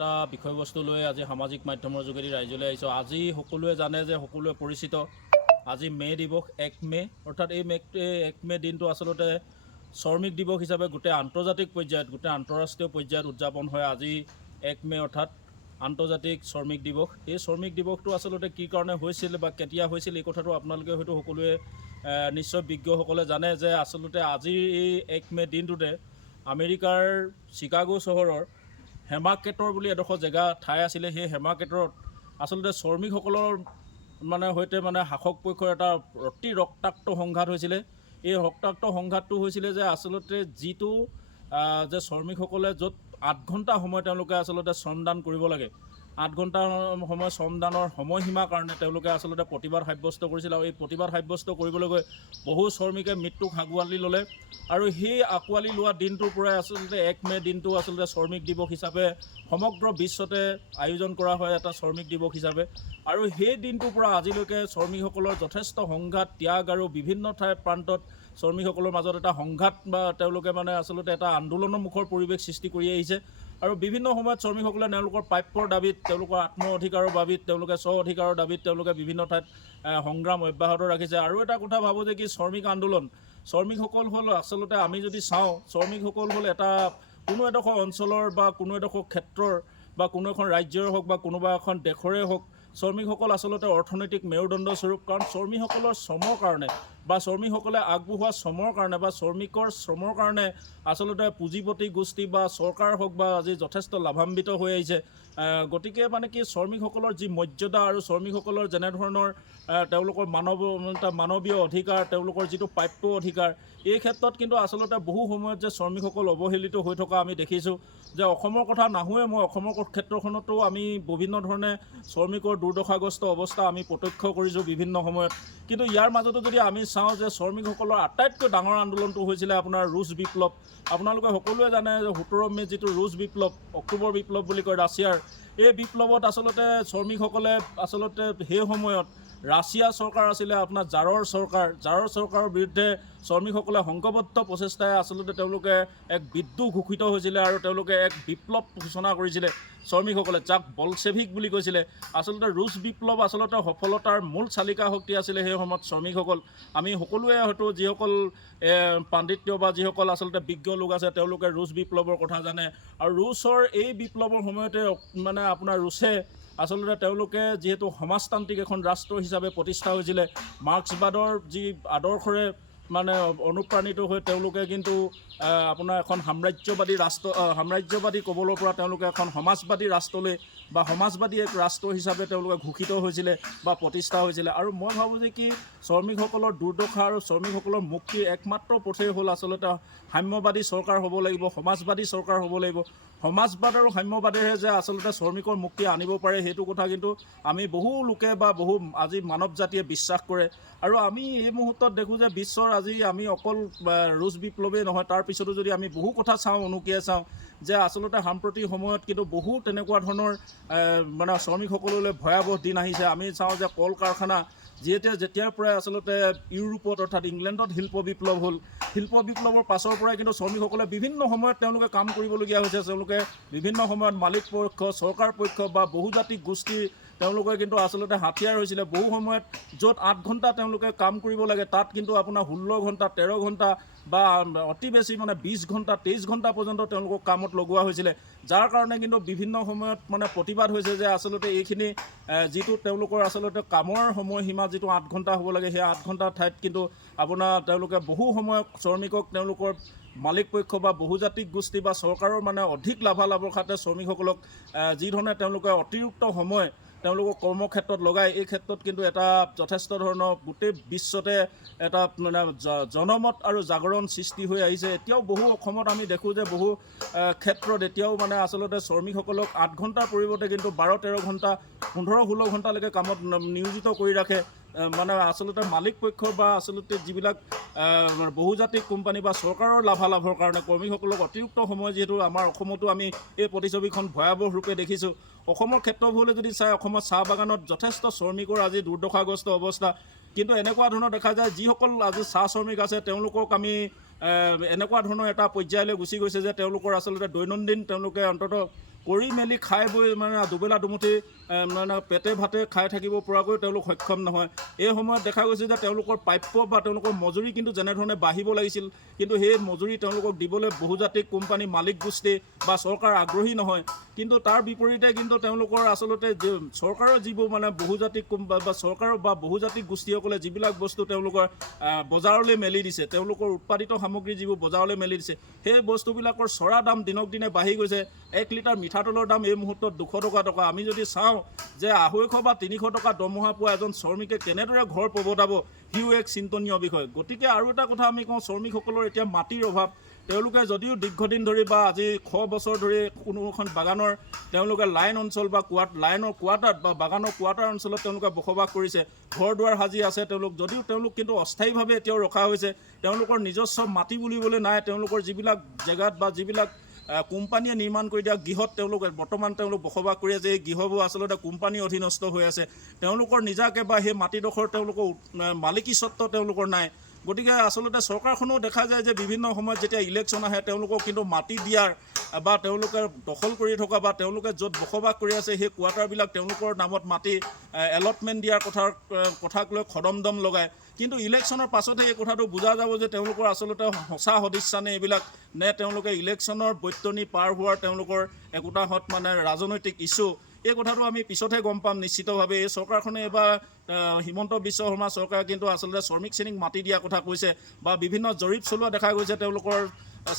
এটা বিষয়বস্তু লৈ আজি সামাজিক মাধ্যমৰ যোগেদি ৰাইজলৈ আহিছোঁ। আজি সকলোৱে জানে যে সকলোৱে পৰিচিত আজি মে' দিৱস 1 মে' অৰ্থাৎ এই 1 মে' দিনটো আচলতে শ্ৰমিক দিৱস হিচাপে গোটেই আন্তৰ্জাতিক পৰ্যায়ত গোটেই আন্তঃৰাষ্ট্ৰীয় পৰ্যায়ত উদযাপন হয়। আজি 1 মে' অৰ্থাৎ আন্তৰ্জাতিক শ্ৰমিক দিৱস। এই শ্ৰমিক দিৱসটো আচলতে কি কাৰণে হৈছিল বা কেতিয়া হৈছিল এই কথাটো আপোনালোকে হয়তো সকলোৱে নিশ্চয় বিজ্ঞসকলে জানে যে আচলতে আজিৰ এই 1 মে' দিনটোতে আমেৰিকাৰ চিকাগো চহৰৰ হেমাকেটৰ বুলি এডোখৰ জেগা ঠাই আছিলে। সেই হেমাকেটৰত আচলতে শ্ৰমিকসকলৰ সৈতে শাসক পক্ষৰ এটা অতি ৰক্তাক্ত সংঘাত হৈছিলে। এই ৰক্তাক্ত সংঘাতটো হৈছিলে যে আচলতে যিটো যে শ্ৰমিকসকলে য'ত 8 ঘণ্টা সময় তেওঁলোকে আচলতে শ্ৰমদান কৰিব লাগে, 8 ঘণ্টা সময় শ্ৰমদানৰ সময়সীমাৰ কাৰণে তেওঁলোকে আচলতে প্ৰতিবাদ সাব্যস্ত কৰিছিল। আৰু এই প্ৰতিবাদ সাব্যস্ত কৰিবলৈ গৈ বহু শ্ৰমিকে মৃত্যুক আঁকোৱালি ল'লে। আৰু সেই আঁকোৱালি লোৱা দিনটোৰ পৰাই আচলতে 1 মে' দিনটো আচলতে শ্ৰমিক দিৱস হিচাপে সমগ্ৰ বিশ্বতে আয়োজন কৰা হয়, এটা শ্ৰমিক দিৱস হিচাপে। আৰু সেই দিনটোৰ পৰা আজিলৈকে শ্ৰমিকসকলৰ যথেষ্ট সংঘাত ত্যাগ আৰু বিভিন্ন ঠাই প্ৰান্তত শ্ৰমিকসকলৰ মাজত এটা সংঘাত বা তেওঁলোকে আচলতে এটা আন্দোলনৰ মুখৰ পৰিৱেশ সৃষ্টি কৰি আহিছে। আৰু বিভিন্ন সময়ত শ্ৰমিকসকলে তেওঁলোকৰ প্ৰাপ্যৰ দাবীত, তেওঁলোকৰ আত্ম অধিকাৰৰ দাবীত, তেওঁলোকে স্ব অধিকাৰৰ দাবীত তেওঁলোকে বিভিন্ন ঠাইত সংগ্ৰাম অব্যাহত ৰাখিছে। আৰু এটা কথা ভাবোঁ যে কি শ্ৰমিক আন্দোলন, শ্ৰমিকসকল হ'ল আচলতে আমি যদি চাওঁ, শ্ৰমিকসকল হ'ল এটা কোনো এডোখৰ অঞ্চলৰ বা কোনো এডোখৰ ক্ষেত্ৰৰ বা কোনো এখন ৰাজ্যৰ হওক বা কোনোবা এখন দেশৰে হওক, শ্ৰমিকসকল আচলতে অৰ্থনৈতিক মেৰুদণ্ড স্বৰূপ। কাৰণ শ্ৰমিকসকলৰ শ্ৰমৰ কাৰণে বা শ্ৰমিকসকলে আগবঢ়োৱা শ্ৰমৰ কাৰণে বা শ্ৰমিকৰ শ্ৰমৰ কাৰণে আচলতে পুঁজিপতি গোষ্ঠী বা চৰকাৰ হওক বা আজি যথেষ্ট লাভান্বিত হৈ আহিছে। গতিকে কি শ্ৰমিকসকলৰ যি মৰ্যাদা আৰু শ্ৰমিকসকলৰ যেনেধৰণৰ তেওঁলোকৰ মানৱীয় অধিকাৰ, তেওঁলোকৰ যিটো প্ৰাপ্য অধিকাৰ, এই ক্ষেত্ৰত কিন্তু আচলতে বহু সময়ত যে শ্ৰমিকসকল অৱহেলিত হৈ থকা আমি দেখিছোঁ। যে অসমৰ কথা নাহোৱে, মই অসমৰ ক্ষেত্ৰখনতো আমি বিভিন্ন ধৰণে শ্ৰমিকৰ দুৰ্দশাগ্ৰস্ত অৱস্থা আমি প্ৰত্যক্ষ কৰিছোঁ বিভিন্ন সময়ত। কিন্তু ইয়াৰ মাজতো যদি আমি চাওঁ যে শ্ৰমিকসকলৰ আটাইতকৈ ডাঙৰ আন্দোলনটো হৈছিলে আপোনাৰ ৰুছ বিপ্লৱ। আপোনালোকে সকলোৱে জানে যে 17 মে' যিটো ৰুছ বিপ্লৱ, অক্টোবৰ বিপ্লৱ বুলি কয় ৰাছিয়াৰ, এই বিপ্লৱত আচলতে শ্ৰমিকসকলে আচলতে সেই সময়ত ৰাছিয়া চৰকাৰ আছিলে আপোনাৰ জাৰৰ চৰকাৰৰ বিৰুদ্ধে শ্ৰমিকসকলে সংঘবদ্ধ প্ৰচেষ্টাই আচলতে তেওঁলোকে এক বিদ্ৰোহ ঘোষিত হৈছিলে আৰু তেওঁলোকে এক বিপ্লৱ ঘোষণা কৰিছিলে শ্ৰমিকসকলে, যাক বলছেভিক বুলি কৈছিলে। আচলতে ৰুছ বিপ্লৱ আচলতে সফলতাৰ মূল চালিকা শক্তি আছিলে সেই সময়ত শ্ৰমিকসকল। আমি সকলোৱে হয়তো যিসকল পাণ্ডিত্য বা যিসকল আচলতে বিজ্ঞ লোক আছে তেওঁলোকে ৰুছ বিপ্লৱৰ কথা জানে। আৰু ৰুছৰ এই বিপ্লৱৰ সময়তে আপোনাৰ ৰুছে আচলতে তেওঁলোকে যিহেতু সমাজতান্ত্ৰিক এখন ৰাষ্ট্ৰ হিচাপে প্ৰতিষ্ঠা হৈছিলে, মাৰ্ক্সবাদৰ যি আদৰ্শৰে অনুপ্ৰাণিত হৈ তেওঁলোকে কিন্তু আপোনাৰ এখন সাম্ৰাজ্যবাদী কবলৰ পৰা তেওঁলোকে এখন সমাজবাদী ৰাষ্ট্ৰলৈ বা সমাজবাদী এক ৰাষ্ট্ৰ হিচাপে তেওঁলোকে ঘোষিত হৈছিলে বা প্ৰতিষ্ঠা হৈছিলে। আৰু মই ভাবোঁ যে কি শ্ৰমিকসকলৰ দুৰ্দশা আৰু শ্ৰমিকসকলৰ মুক্তিৰ একমাত্ৰ পথেই হ'ল আচলতে সাম্যবাদী চৰকাৰ হ'ব লাগিব, সমাজবাদী চৰকাৰ হ'ব লাগিব। সমাজবাদ আৰু সাম্যবাদেৰে যে আচলতে শ্ৰমিকৰ মুক্তি আনিব পাৰে সেইটো কথা কিন্তু আমি বহু লোকে বা বহু আজি মানৱ জাতিয়ে বিশ্বাস কৰে। আৰু আমি এই মুহূৰ্তত দেখোঁ যে বিশ্বৰ আজি আমি অকল ৰুছ বিপ্লৱেই নহয়, তাৰ পিছতো যদি আমি বহু কথা চাওঁ, উনুকিয়াই চাওঁ যে আচলতে সাম্প্ৰতিক সময়ত কিন্তু বহু তেনেকুৱা ধৰণৰ শ্ৰমিকসকললৈ ভয়াৱহ দিন আহিছে। আমি চাওঁ যে কল কাৰখানা যেতিয়াৰ পৰাই আচলতে ইউৰোপত অৰ্থাৎ ইংলেণ্ডত শিল্প বিপ্লৱ হ'ল, শিল্প বিপ্লৱৰ পাছৰ পৰাই কিন্তু শ্ৰমিকসকলে বিভিন্ন সময়ত তেওঁলোকে কাম কৰিবলগীয়া হৈছে। তেওঁলোকে বিভিন্ন সময়ত মালিক পক্ষ, চৰকাৰ পক্ষ বা বহুজাতিক গোষ্ঠী তেওঁলোকে কিন্তু আচলতে হাতিয়াৰ হৈছিলে। বহু সময়ত য'ত 8 ঘণ্টা তেওঁলোকে কাম কৰিব লাগে তাত কিন্তু আপোনাৰ 16 ঘণ্টা, 13 ঘণ্টা বা অতি বেছি 20 ঘণ্টা, 23 ঘণ্টা পৰ্যন্ত তেওঁলোকক কামত লগোৱা হৈছিলে। যাৰ কাৰণে কিন্তু বিভিন্ন সময়ত প্ৰতিবাদ হৈছে যে আচলতে এইখিনি যিটো তেওঁলোকৰ আচলতে কামৰ সময়সীমা যিটো 8 ঘণ্টা হ'ব লাগে, সেই 8 ঘণ্টাৰ ঠাইত কিন্তু তেওঁলোকে বহু সময়ত শ্ৰমিকক তেওঁলোকৰ মালিক পক্ষ বা বহুজাতিক গোষ্ঠী বা চৰকাৰৰ অধিক লাভালাভৰ খাতে শ্ৰমিকসকলক যিধৰণে তেওঁলোকে অতিৰিক্ত সময় তেওঁলোকৰ কৰ্মক্ষেত্ৰত লগায়, এই ক্ষেত্ৰত কিন্তু এটা যথেষ্ট ধৰণৰ গোটেই বিশ্বতে এটা জনমত আৰু জাগৰণ সৃষ্টি হৈ আহিছে। এতিয়াও বহু অসমত আমি দেখোঁ যে বহু ক্ষেত্ৰত এতিয়াও আচলতে শ্ৰমিকসকলক 8 ঘণ্টাৰ পৰিৱৰ্তে কিন্তু 12-13 ঘণ্টা, 15-16 ঘণ্টালৈকে কামত নিয়োজিত কৰি ৰাখে। আচলতে মালিক পক্ষ বা আচলতে যিবিলাক বহুজাতিক কোম্পানী বা চৰকাৰৰ লাভালাভৰ কাৰণে কৰ্মীসকলক অতিৰিক্ত সময়, যিহেতু আমাৰ অসমতো আমি এই প্ৰতিছবিখন ভয়াৱহ ৰূপে দেখিছোঁ। অসমৰ ক্ষেত্ৰবোৰলৈ যদি চাই, অসমৰ চাহ বাগানত যথেষ্ট শ্ৰমিকৰ আজি দুৰ্দশাগ্ৰস্ত অৱস্থা। কিন্তু এনেকুৱা ধৰণৰ দেখা যায় যিসকল আজি চাহ শ্ৰমিক আছে তেওঁলোকক আমি এনেকুৱা ধৰণৰ এটা পৰ্যায়লৈ গুচি গৈছে যে তেওঁলোকৰ আচলতে দৈনন্দিন তেওঁলোকে অন্ততঃ কৰি মেলি খাই বৈ মানে দুবেলা দুমুঠি মানে পেটে ভাতে খাই থাকিব পৰাকৈ তেওঁলোক সক্ষম নহয়। এই সময়ত দেখা গৈছে যে তেওঁলোকৰ প্ৰাপ্য বা তেওঁলোকৰ মজুৰি কিন্তু যেনেধৰণে বাঢ়িব লাগিছিল, কিন্তু সেই মজুৰি তেওঁলোকক দিবলৈ বহুজাতিক কোম্পানী মালিক গোষ্ঠী বা চৰকাৰ আগ্ৰহী নহয়। কিন্তু তাৰ বিপৰীতে কিন্তু তেওঁলোকৰ আচলতে চৰকাৰৰ যিবোৰ মানে বহুজাতিক বা চৰকাৰৰ বা বহুজাতিক গোষ্ঠীসকলে যিবিলাক বস্তু তেওঁলোকৰ বজাৰলৈ মেলি দিছে, তেওঁলোকৰ উৎপাদিত সামগ্ৰী যিবোৰ বজাৰলৈ মেলি দিছে, সেই বস্তুবিলাকৰ চৰা দাম দিনক দিনে বাঢ়ি গৈছে। 1 লিটাৰ মিঠাতেলৰ দাম এই মুহূৰ্তত 200 টকা। আমি যদি চাওঁ যে 250 বা 300 টকা দৰমহা পোৱা এজন শ্ৰমিকে কেনেদৰে ঘৰ প্ৰবতাব, সিও এক চিন্তনীয় বিষয়। গতিকে আৰু এটা কথা আমি কওঁ, শ্ৰমিকসকলৰ এতিয়া মাটিৰ অভাৱ। তেওঁলোকে যদিও দীৰ্ঘদিন ধৰি বা আজি 100 বছৰ ধৰি কোনো এখন বাগানৰ তেওঁলোকে লাইন অঞ্চল বা লাইনৰ কোৱাৰ্টাৰত বা বাগানৰ কোৱাৰ্টাৰ অঞ্চলত তেওঁলোকে বসবাস কৰিছে, ঘৰ দুৱাৰ সাজি আছে যদিও তেওঁলোক কিন্তু অস্থায়ীভাৱে এতিয়াও ৰখা হৈছে। তেওঁলোকৰ নিজস্ব মাটি বুলিবলৈ নাই। তেওঁলোকৰ যিবিলাক জেগাত বা যিবিলাক কোম্পানীয়ে নিৰ্মাণ কৰি দিয়া গৃহত বৰ্তমান তেওঁলোক বসবাস কৰি আছে, এই গৃহবোৰ আচলতে কোম্পানীৰ অধীনস্থ হৈ আছে। তেওঁলোকৰ নিজাকৈ বা সেই মাটিডোখৰ তেওঁলোকৰ মালিকী স্বত্ব তেওঁলোকৰ নাই। গতিকে আচলতে চৰকাৰখনেও দেখা যায় যে বিভিন্ন সময়ত যেতিয়া ইলেকশ্যন আহে তেওঁলোকক কিন্তু মাটি দিয়াৰ বা তেওঁলোকে দখল কৰি থকা বা তেওঁলোকে য'ত বসবাস কৰি আছে সেই কোৱাৰ্টাৰবিলাক তেওঁলোকৰ নামত মাটি এলটমেণ্ট দিয়াৰ কথাক লৈ খদমদম লগায়। কিন্তু ইলেকশ্যনৰ পাছতহে এই কথাটো বুজা যাব যে তেওঁলোকৰ আচলতে সঁচা সদিচ্ছা নে এইবিলাক, নে তেওঁলোকে ইলেকশ্যনৰ বৈতৰণি পাৰ হোৱাৰ তেওঁলোকৰ একোটাহঁত মানে ৰাজনৈতিক ইছ্যু। এই কথাটো আমি পিছতহে গম পাম নিশ্চিতভাৱে। এই চৰকাৰখনে এইবাৰ হিমন্ত বিশ্ব শৰ্মা চৰকাৰে কিন্তু আচলতে শ্ৰমিক শ্ৰেণীক মাটি দিয়াৰ কথা কৈছে বা বিভিন্ন জৰীপ চলোৱা দেখা গৈছে তেওঁলোকৰ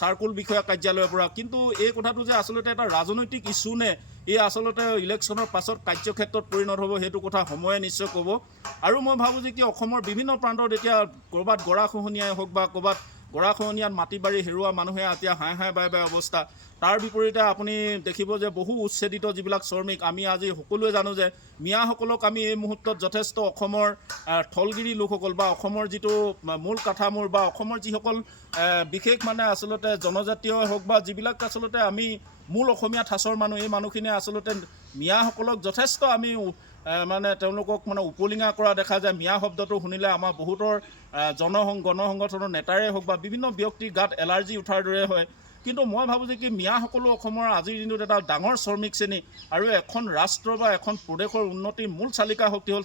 চাৰ্কুল বিষয়া কাৰ্যালয়ৰ পৰা। কিন্তু এই কথাটো যে আচলতে এটা ৰাজনৈতিক ইছ্যু নে এই আচলতে ইলেকশ্যনৰ পাছত কাৰ্যক্ষেত্ৰত পৰিণত হ'ব, সেইটো কথা সময়ে নিশ্চয় ক'ব। আৰু মই ভাবোঁ যে কি অসমৰ বিভিন্ন প্ৰান্তত এতিয়া ক'ৰবাত গৰাখহনীয়াই হওক বা ক'ৰবাত গৰাখহনীয়াত মাটি বাৰী হেৰুওৱা মানুহে এতিয়া হাই হাই বাই বাই অৱস্থা। তাৰ বিপৰীতে আপুনি দেখিব যে বহু উচ্ছেদিত যিবিলাক শ্ৰমিক, আমি আজি সকলোৱে জানো যে মিয়াসকলক আমি এই মুহূৰ্তত যথেষ্ট অসমৰ থলগিৰি লোকসকল বা অসমৰ যিটো মূল কাঠামোৰ বা অসমৰ যিসকল বিশেষ মানে আচলতে জনজাতীয় হওক বা যিবিলাক আচলতে আমি মূল অসমীয়া ঠাচৰ মানুহ, এই মানুহখিনিয়ে আচলতে মিয়াসকলক যথেষ্ট আমি মানে তেওঁলোকক মানে উপলিঙা কৰা দেখা যায়। মিয়া শব্দটো শুনিলে আমাৰ বহুতৰ গণসংগঠনৰ নেতাৰে হওক বা বিভিন্ন ব্যক্তিৰ গাত এলাৰ্জি উঠাৰ দৰে হয়। কিন্তু মই ভাবোঁ যে কি মিয়াসকলো অসমৰ আজিৰ দিনটোত এটা ডাঙৰ শ্ৰমিক শ্ৰেণী আৰু এখন ৰাষ্ট্ৰ বা এখন প্ৰদেশৰ উন্নতিৰ মূল চালিকা শক্তি হ'ল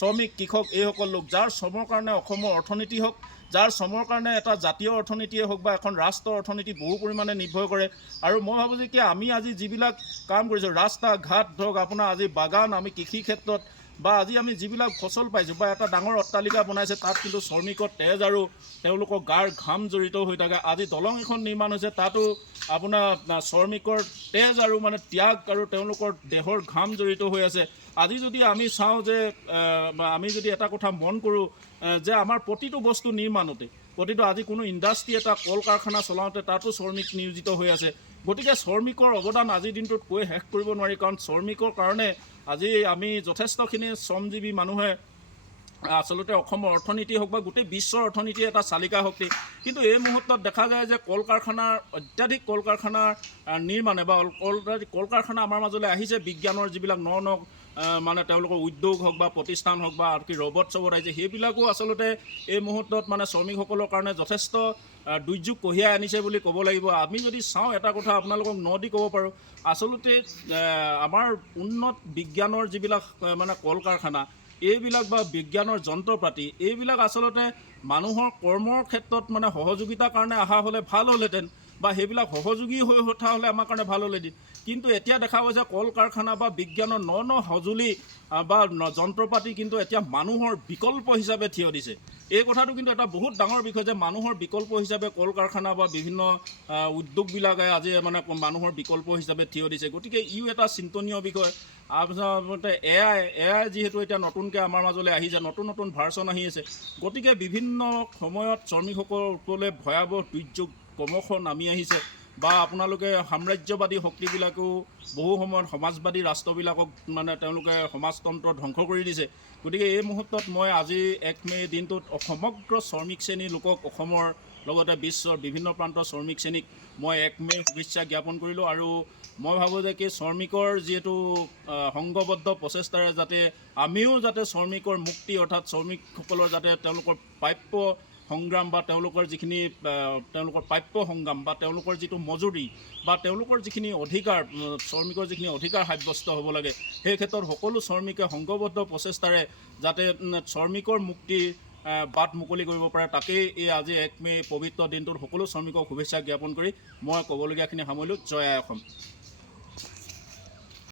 শ্ৰমিক কৃষক এইসকল লোক, যাৰ শ্ৰমৰ কাৰণে অসমৰ অৰ্থনীতি হওক, যাৰ শ্ৰমৰ কাৰণে এটা জাতীয় অৰ্থনীতিয়ে হওক বা এখন ৰাষ্ট্ৰৰ অৰ্থনীতি বহু পৰিমাণে নিৰ্ভৰ কৰে। আৰু মই ভাবোঁ যে কি আমি আজি যিবিলাক কাম কৰিছোঁ, ৰাস্তা ঘাট ধৰক আপোনাৰ আজি বাগান, আমি কৃষি ক্ষেত্ৰত বা আজি আমি যিবিলাক ফচল পাইছোঁ বা এটা ডাঙৰ অট্টালিকা বনাইছে, তাত কিন্তু শ্ৰমিকৰ তেজ আৰু তেওঁলোকৰ গাৰ ঘাম জড়িত হৈ থাকে। আজি দলং এখন নিৰ্মাণ হৈছে, তাতো আপোনাৰ শ্ৰমিকৰ তেজ আৰু মানে ত্যাগ আৰু তেওঁলোকৰ দেহৰ ঘাম জড়িত হৈ আছে। আজি যদি আমি চাওঁ যে আমি যদি এটা কথা মন কৰোঁ যে আমাৰ প্ৰতিটো বস্তু নিৰ্মাণতে, প্ৰতিটো আজি কোনো ইণ্ডাষ্ট্ৰি এটা কল কাৰখানা চলাওঁতে তাতো শ্ৰমিক নিয়োজিত হৈ আছে। গতিকে শ্ৰমিকৰ অৱদান আজিৰ দিনটোত কৈ শেষ কৰিব নোৱাৰি, কাৰণ শ্ৰমিকৰ কাৰণে আজি আমি যথেষ্টখিনি শ্ৰমজীৱী মানুহে আচলতে অসমৰ অৰ্থনীতি হওক বা গোটেই বিশ্বৰ অৰ্থনীতিৰ এটা চালিকা শক্তি। কিন্তু এই মুহূৰ্তত দেখা যায় যে অত্যাধিক কল কাৰখানাৰ নিৰ্মাণে বা কল কাৰখানা আমাৰ মাজলৈ আহিছে, বিজ্ঞানৰ যিবিলাক ন মানে তেওঁলোকৰ উদ্যোগ হওক বা প্ৰতিষ্ঠান হওক বা কি ৰবট আহিছে, সেইবিলাকো আচলতে এই মুহূৰ্তত মানে শ্ৰমিকসকলৰ কাৰণে যথেষ্ট দুৰ্যোগ কঢ়িয়াই আনিছে বুলি ক'ব লাগিব। আমি যদি চাওঁ এটা কথা আপোনালোকক দি ক'ব পাৰোঁ, আচলতে আমাৰ উন্নত বিজ্ঞানৰ যিবিলাক মানে কল কাৰখানা, এইবিলাক বা বিজ্ঞানৰ যন্ত্ৰ পাতি, এইবিলাক আচলতে মানুহৰ কৰ্মৰ ক্ষেত্ৰত মানে সহযোগিতাৰ কাৰণে অহা হ'লে ভাল হ'লহেঁতেন বা সেইবিলাক সহযোগী হৈ উঠা হ'লে আমাৰ কাৰণে ভাল হ'লহেঁতেন। কিন্তু এতিয়া দেখা গৈছে কল কাৰখানা বা বিজ্ঞানৰ ন সঁজুলি বা যন্ত্ৰ পাতি কিন্তু এতিয়া মানুহৰ বিকল্প হিচাপে থিয় দিছে। এই কথাটো কিন্তু এটা বহুত ডাঙৰ বিষয় যে মানুহৰ বিকল্প হিচাপে কল কাৰখানা বা বিভিন্ন উদ্যোগবিলাকে আজি মানে মানুহৰ বিকল্প হিচাপে থিয় দিছে। গতিকে ইও এটা চিন্তনীয় বিষয়। আচলতে এআই যিহেতু এতিয়া নতুনকৈ আমাৰ মাজলৈ আহিছে, নতুন ভাৰ্চন আহি আছে, গতিকে বিভিন্ন সময়ত শ্ৰমিকসকলে ভয়াৱহ দুৰ্যোগ ক্ৰমশ নামি আহিছে বা আপোনালোকে সাম্ৰাজ্যবাদী শক্তিবিলাকেও বহু সময়ত সমাজবাদী ৰাষ্ট্ৰবিলাকক মানে তেওঁলোকে সমাজতন্ত্ৰ ধ্বংস কৰি দিছে। গতিকে এই মুহূৰ্তত মই আজি 1 মে দিনটোত সমগ্ৰ শ্ৰমিক শ্ৰেণীৰ লোকক, অসমৰ লগতে বিশ্বৰ বিভিন্ন প্ৰান্তৰ শ্ৰমিক শ্ৰেণীক মই 1 মে শুভেচ্ছা জ্ঞাপন কৰিলোঁ। আৰু মই ভাবোঁ যে কি শ্ৰমিকৰ যিহেতু সংঘবদ্ধ প্ৰচেষ্টাৰে যাতে আমিও যাতে শ্ৰমিকৰ মুক্তি অৰ্থাৎ শ্ৰমিকসকলৰ যাতে তেওঁলোকৰ প্ৰাপ্য সংগ্ৰাম বা তেওঁলোকৰ যিখিনি তেওঁলোকৰ প্ৰাপ্য সংগ্ৰাম বা তেওঁলোকৰ যিটো মজুৰি বা তেওঁলোকৰ যিখিনি অধিকাৰ শ্ৰমিকৰ যিখিনি অধিকাৰ সাব্যস্ত হ'ব লাগে সেই ক্ষেত্ৰত সকলো শ্ৰমিকে সংঘবদ্ধ প্ৰচেষ্টাৰে যাতে শ্ৰমিকৰ মুক্তিৰ বাট মুকলি কৰিব পাৰে তাকেই এই আজি 1 মে পবিত্ৰ দিনটোত সকলো শ্ৰমিকক শুভেচ্ছা জ্ঞাপন কৰি মই ক'বলগীয়াখিনি সামৰিলোঁ। জয় আই অসম।